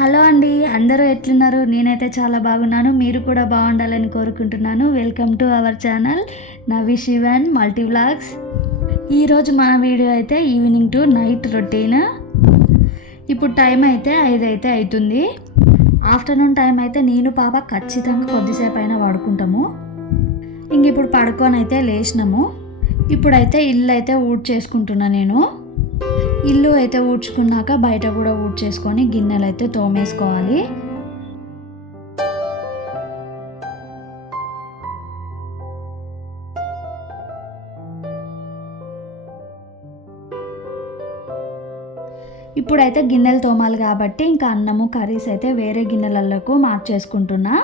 Hello అండి, అందరూ ఎట్లున్నారు? నేనైతే చాలా బాగున్నాను. మీరు కూడా బాగుండాలని కోరుకుంటున్నాను. Welcome to our channel Navi Sivan multi vlogs. ఈరోజు మన వీడియో అయితే ఈవినింగ్ టు నైట్ రొటీన్. ఇప్పుడు టైం అయితే 5 అయితే అవుతుంది. ఆఫ్టర్నూన్ టైం అయితే నేను పాప ఖచ్చితంగా కొద్దిసేపు అయినా పడుకుంటాము. ఇంక ఇప్పుడు పడుకొని అయితే లేచినాము. ఇప్పుడైతే ఇల్లు అయితే ఊడ్చేసుకుంటున్నా నేను. ఇల్లు అయితే ఊడ్చుకున్నాక బయట కూడా ఊడ్చేసుకొని గిన్నెలు అయితే తోమేసుకోవాలి. ఇప్పుడైతే గిన్నెలు తోమాలి కాబట్టి ఇంకా అన్నము కర్రీస్ అయితే వేరే గిన్నెలకు మార్చేసుకుంటున్నా.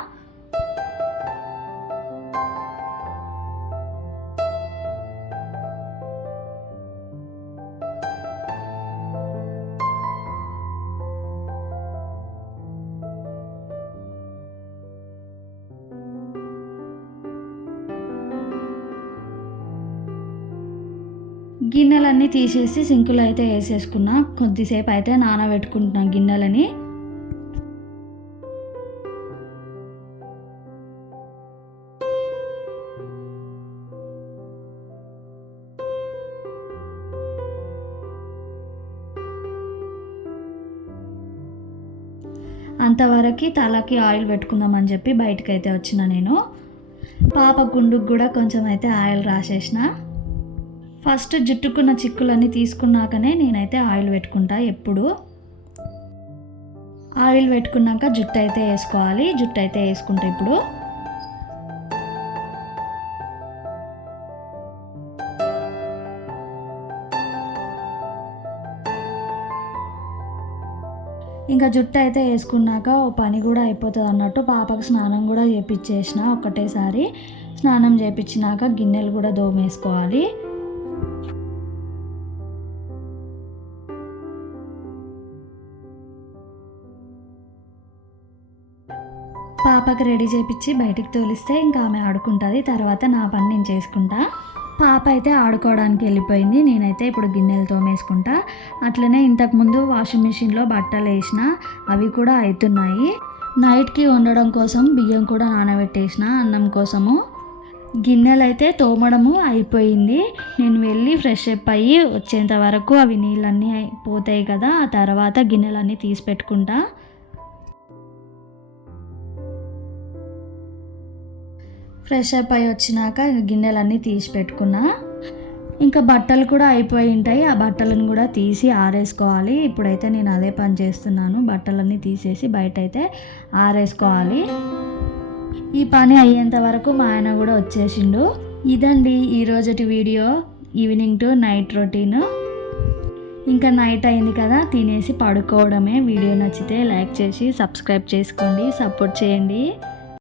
గిన్నెలన్నీ తీసేసి సింకులో అయితే వేసేసుకున్నా. కొద్దిసేపు అయితే నానబెట్టుకుంటున్నా గిన్నెలని. అంతవరకు తలకి ఆయిల్ పెట్టుకుందామని చెప్పి బయటకైతే వచ్చిన నేను. పాప గుండుకు కూడా కొంచెం అయితే ఆయిల్ రాసేసిన. ఫస్ట్ జుట్టుకున్న చిక్కులన్నీ తీసుకున్నాకనే నేనైతే ఆయిల్ పెట్టుకుంటా. ఎప్పుడు ఆయిల్ పెట్టుకున్నాక జుట్టు అయితే వేసుకోవాలి. జుట్టు అయితే వేసుకుంటా. ఇప్పుడు ఇంకా జుట్టు అయితే వేసుకున్నాక ఓ పని కూడా అయిపోతుంది అన్నట్టు పాపకు స్నానం కూడా చేపించేసిన. ఒక్కటేసారి స్నానం చేపించినాక గిన్నెలు కూడా దోమేసుకోవాలి. పాపకి రెడీ చేపించి బయటికి తోలిస్తే ఇంకా ఆమె ఆడుకుంటుంది. తర్వాత నా పని నేను చేసుకుంటా. పాప అయితే ఆడుకోవడానికి వెళ్ళిపోయింది. నేనైతే ఇప్పుడు గిన్నెలు తోమేసుకుంటా. అట్లనే ఇంతకుముందు వాషింగ్ మిషన్లో బట్టలు వేసిన, అవి కూడా అవుతున్నాయి. నైట్కి వండడం కోసం బియ్యం కూడా నానబెట్టేసిన అన్నం కోసము. గిన్నెలు అయితే తోమడము అయిపోయింది. నేను వెళ్ళి ఫ్రెష్ అప్ అయ్యి వచ్చేంత వరకు అవి నీళ్ళన్నీ పోతాయి కదా. ఆ తర్వాత గిన్నెలన్నీ తీసి పెట్టుకుంటా. ఫ్రెష్ అప్ అయి వచ్చినాక గిన్నెలన్నీ తీసి పెట్టుకున్నా. ఇంకా బట్టలు కూడా అయిపోయి ఉంటాయి. ఆ బట్టలను కూడా తీసి ఆరేసుకోవాలి. ఇప్పుడైతే నేను అదే పని చేస్తున్నాను. బట్టలన్నీ తీసేసి బయట అయితే ఆరేసుకోవాలి. ఈ పని అయ్యేంత వరకు మా ఆయన కూడా వచ్చేసిండు. ఇదండి ఈరోజటి video, evening to night routine. ఇంకా నైట్ అయింది కదా, తినేసి పడుకోవడమే. వీడియో నచ్చితే లైక్ చేసి సబ్స్క్రైబ్ చేసుకోండి, సపోర్ట్ చేయండి.